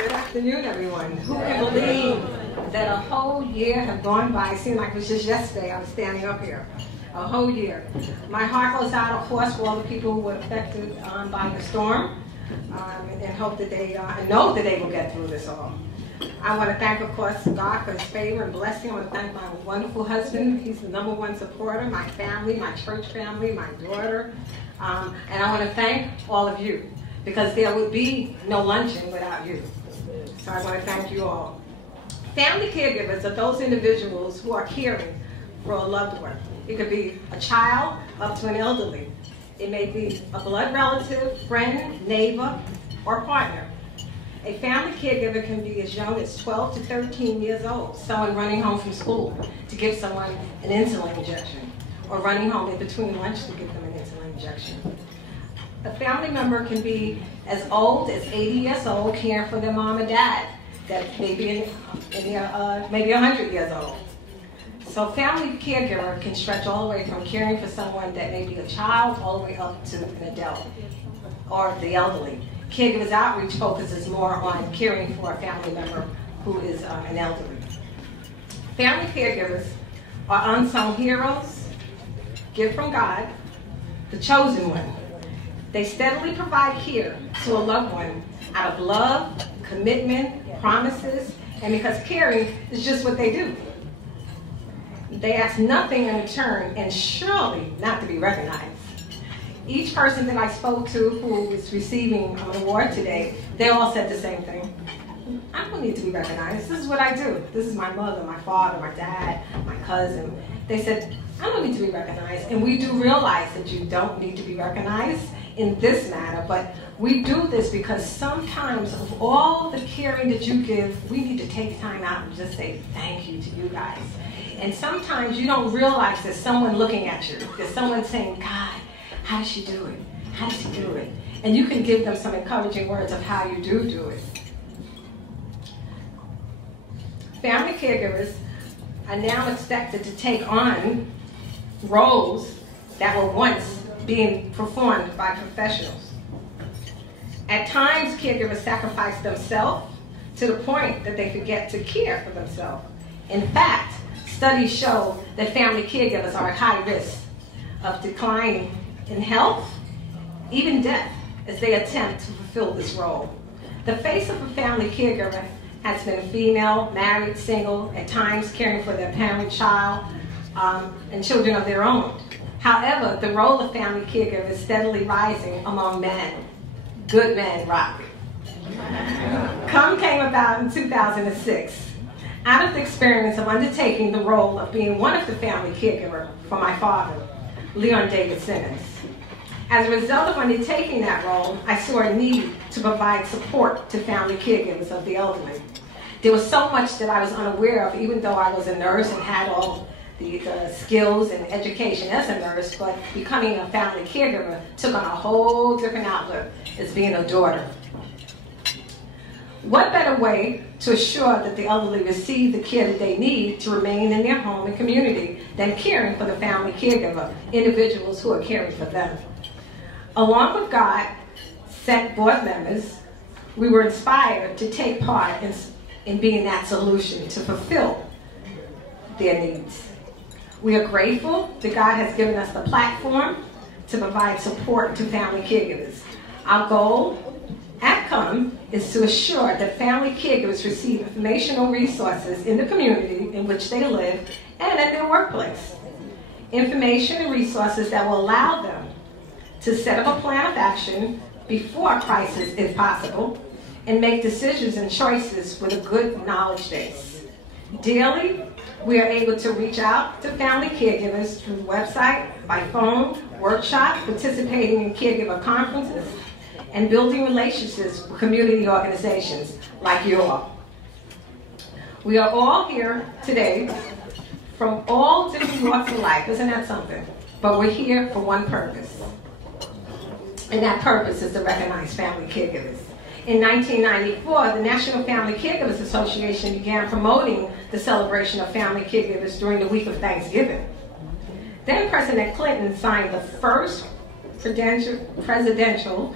Good afternoon, everyone. Who can believe that a whole year have gone by? It seemed like it was just yesterday I was standing up here. A whole year. My heart goes out, of course, for all the people who were affected by the storm, and hope that they know that they will get through this all. I want to thank, of course, God for his favor and blessing. I want to thank my wonderful husband. He's the #1 supporter, my family, my church family, my daughter. And I want to thank all of you, because there would be no luncheon without you. So I want to thank you all. Family caregivers are those individuals who are caring for a loved one. It could be a child up to an elderly. It may be a blood relative, friend, neighbor, or partner. A family caregiver can be as young as 12 to 13 years old, someone running home from school to give someone an insulin injection, or running home in between lunch to give them an insulin injection. A family member can be as old as 80 years old, caring for their mom and dad, that may be maybe 100 years old. So family caregiver can stretch all the way from caring for someone that may be a child all the way up to an adult or the elderly. Caregivers Outreach focuses more on caring for a family member who is an elderly. Family caregivers are unsung heroes, gift from God, the chosen one. They steadily provide care to a loved one out of love, commitment, promises, and because caring is just what they do. They ask nothing in return, and surely not to be recognized. Each person that I spoke to who is receiving an award today, they all said the same thing. I don't need to be recognized. This is what I do. This is my mother, my father, my dad, my cousin. They said, I don't need to be recognized. And we do realize that you don't need to be recognized in this matter, but we do this because sometimes of all the caring that you give, we need to take time out and just say thank you to you guys. And sometimes you don't realize there's someone looking at you. There's someone saying, God, how does she do it? How does he do it? And you can give them some encouraging words of how you do it. Family caregivers are now expected to take on roles that were once being performed by professionals. At times, caregivers sacrifice themselves to the point that they forget to care for themselves. In fact, studies show that family caregivers are at high risk of declining in health, even death, as they attempt to fulfill this role. The face of a family caregiver has been female, married, single, at times caring for their parent, child, and children of their own. However, the role of family caregiver is steadily rising among men. Good men rock. COME came about in 2006. Out of the experience of undertaking the role of being one of the family caregiver for my father, Leon David Simmons. As a result of undertaking that role, I saw a need to provide support to family caregivers of the elderly. There was so much that I was unaware of, even though I was a nurse and had all the skills and education as a nurse, but becoming a family caregiver took on a whole different outlook as being a daughter. What better way to assure that the elderly receive the care that they need to remain in their home and community than caring for the family caregiver, individuals who are caring for them. Along with God sent board members, we were inspired to take part in being that solution to fulfill their needs. We are grateful that God has given us the platform to provide support to family caregivers. Our goal at COME is to assure that family caregivers receive informational resources in the community in which they live and in their workplace. Information and resources that will allow them to set up a plan of action before a crisis if possible, and make decisions and choices with a good knowledge base. Daily, we are able to reach out to family caregivers through the website, by phone, workshops, participating in caregiver conferences, and building relationships with community organizations like you all. We are all here today from all different walks of life, isn't that something? But we're here for one purpose, and that purpose is to recognize family caregivers. In 1994, the National Family Caregivers Association began promoting the celebration of family caregivers during the week of Thanksgiving. Then President Clinton signed the first presidential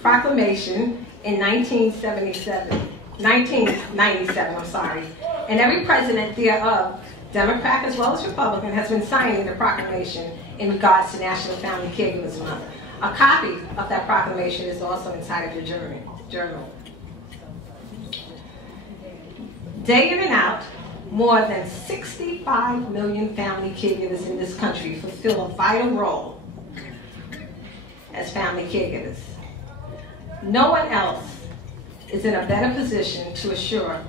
proclamation in 1977 1997, I'm sorry. And every president thereof, Democrat as well as Republican, has been signing the proclamation in regards to National Family Caregivers Month. A copy of that proclamation is also inside of your journal. Day in and out, more than 65 million family caregivers in this country fulfill a vital role as family caregivers. No one else is in a better position to assure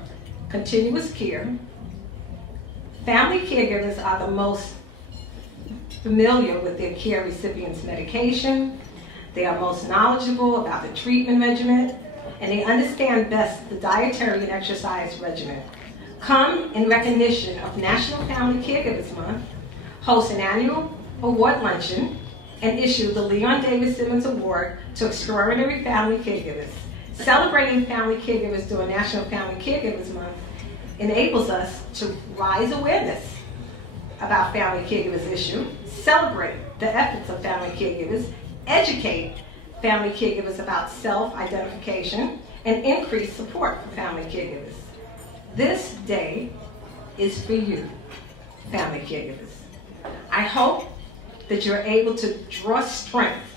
continuous care. Family caregivers are the most familiar with their care recipients' medication. They are most knowledgeable about the treatment regimen, and they understand best the dietary and exercise regimen. Come in recognition of National Family Caregivers Month, host an annual award luncheon, and issue the Leon David Simmons Award to extraordinary family caregivers. Celebrating family caregivers during National Family Caregivers Month enables us to raise awareness about family caregivers issue, celebrate the efforts of family caregivers, educate family caregivers about self-identification, and increase support for family caregivers. This day is for you, family caregivers. I hope that you're able to draw strength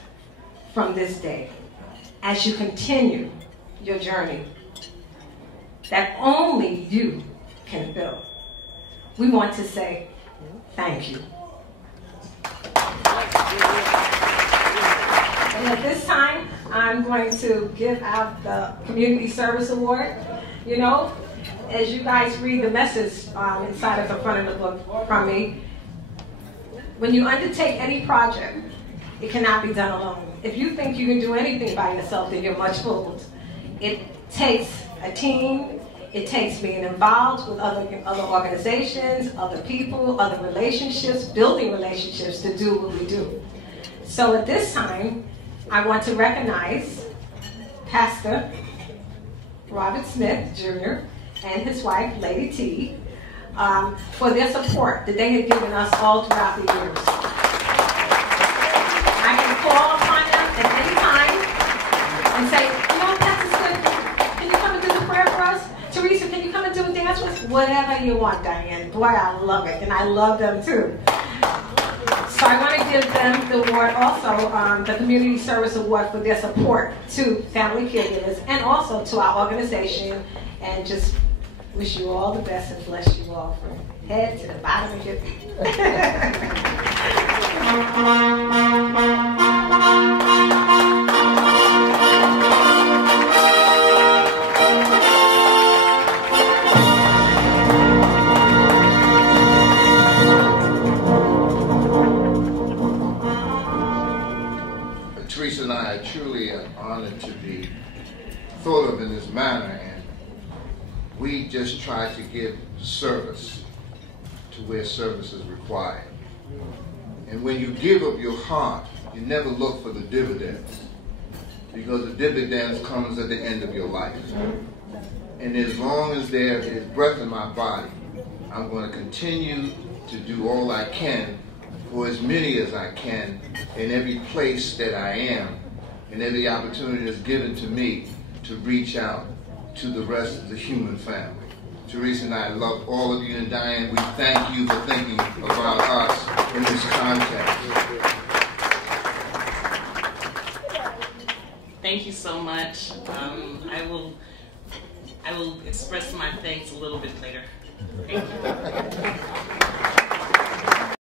from this day as you continue your journey that only you can fill. We want to say thank you. And at this time, I'm going to give out the Community Service Award. You know, as you guys read the message inside of the front of the book from me, when you undertake any project, it cannot be done alone. If you think you can do anything by yourself, then you're much fooled. It takes a team. It takes being involved with other organizations, other people, other relationships, building relationships to do what we do. So at this time, I want to recognize Pastor Robert Smith, Jr., and his wife, Lady T, for their support that they have given us all throughout the years. I can call upon them at any time and say, you know, Pastor Smith, can you come and do the prayer for us? Teresa, can you come and do a dance with us? Whatever you want, Diane. Boy, I love it, and I love them too. So I want to give them the award also, the Community Service Award, for their support to family caregivers and also to our organization, and just wish you all the best and bless you all from head to the bottom of your feet. Teresa and I are truly honored to be thought of in this manner, and we just try to give service to where service is required. And when you give of your heart, you never look for the dividends, because the dividends comes at the end of your life. And as long as there is breath in my body, I'm going to continue to do all I can for as many as I can in every place that I am, and every opportunity that's given to me to reach out to the rest of the human family. Teresa and I love all of you, and Diane, we thank you for thinking about us in this context. Thank you so much. I will express my thanks a little bit later. Thank you.